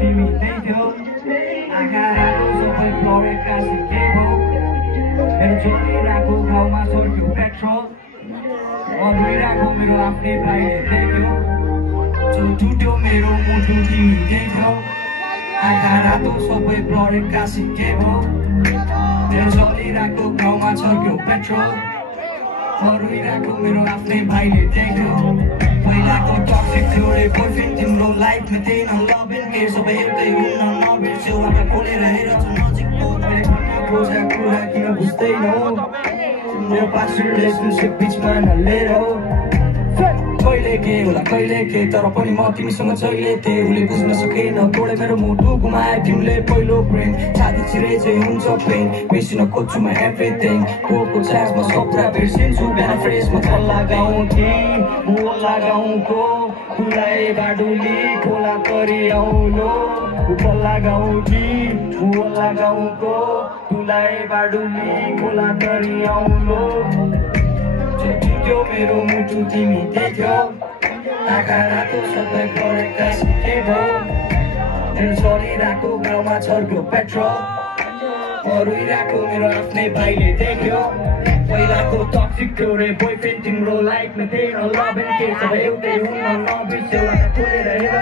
तिमी त्यही थियो आँखाको सबै परेका सिकेको मेरो चलिरहेको गाउँमा छोड्यो पेट्रोल अरुइरहेको मेरो आफ्नै भाइले देख्यो जो टुट्यो मेरो मुटु तिमी त्यही थियो आँखा रातो सबै परेका सिकेको मेरो चलिरहेको गाउँमा छोड्यो पेट्रोल अरुइरहेको मेरो आफ्नै भाइले देख्यो पहिलाको टक्सिक थियो रे बोयफ्रेन्ड तिम्रो लाइफमा थिएन लभ एन्ड केयर सबै एउटै हुन नबिर्स्यौ आँखा खोलेर हेर नजिकको मैले भन्न खोजेको कुरा किन बुझ्दैनौ तिम्रो पास्ट रिलेसनसिप बिचमा नलिएर कहिले के होला कहिले के तर पनि म तिमीसँग जहिले थिएँ उसले बुझ्न सकेन तोडे मेरो मुटु गुमाए तिमीले पहिलो प्रेम छाती छिरे चाहिँ हुन्छ पेन बिर्सिन खोज्छु म एभ्रिथिङ कोको चार्जमा सब कुरा बिर्सिन्छु बिहान फ्रेसमा तल्ला गाउँ कि मुला गाउँको तुलाई बाडुली खोला तरी आउलो उपल्ला गाउँ कि मुला गाउँको तुलाई बाडुली खोला तरी आउलो मेरो मुटु तिमी देख्यो आँखा रातो सबै परेका सिकेको मेरो चलिरहेको गाउँमा छर्क्यो पेट्रोल अरुइरहेको मेरो आफ्नै भाइले देख्यो पहिलाको टक्सिक थियो रे बोयफ्रेन्ड तिम्रो लाइफमा थिएन लभ एन्ड केयर सबै एउटै हुन नबिर्स्यौ खोलेर हेर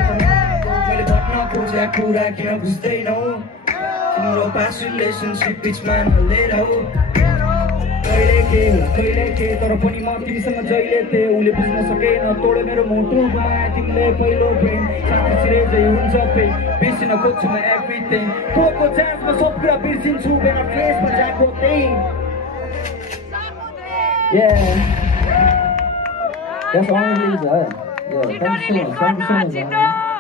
मैले भन्न खोजेको कुरा किन बुझ्दैनौ तिम्रो पास्ट रिलेसनसिप बिचमा नलिएर कहिले के तर पनि म तिमीसँग जहिले थिएँ उसले बुझ्न सकेन तोडे मेरो मुटु गुमाए तिमीले पहिलो प्रेम साथी छिरे चाहिँ हुन्छ पेन बिर्सिन खोज्छु म एभ्रिथिङ कोको चान्समा सब कुरा बिर्सिन्छु बिना फ्रेसमा जाएको त्यही That's all it is, yeah. Thank you so much.